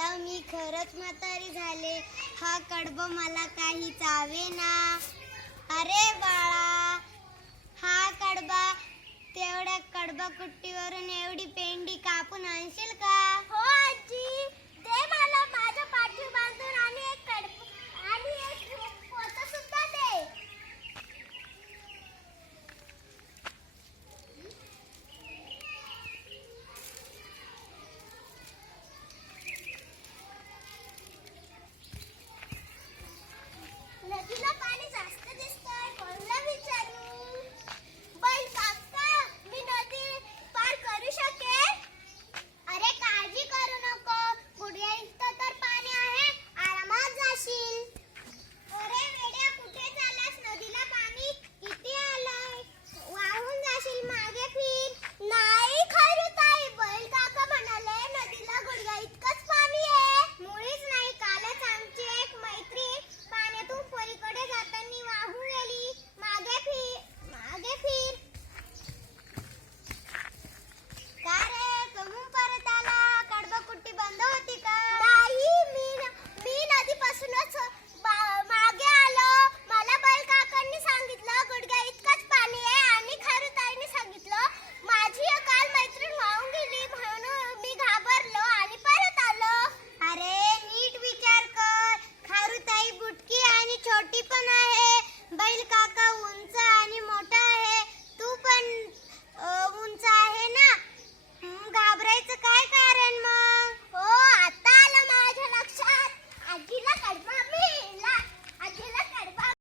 आता मी खरंच म्हातारी झाले. हा कडबा मला काही चावेना. अरे बाळा, हा कडबा तेवढ्या कडबा कुट्टीवरून एवढी पेंडी कापून आणशील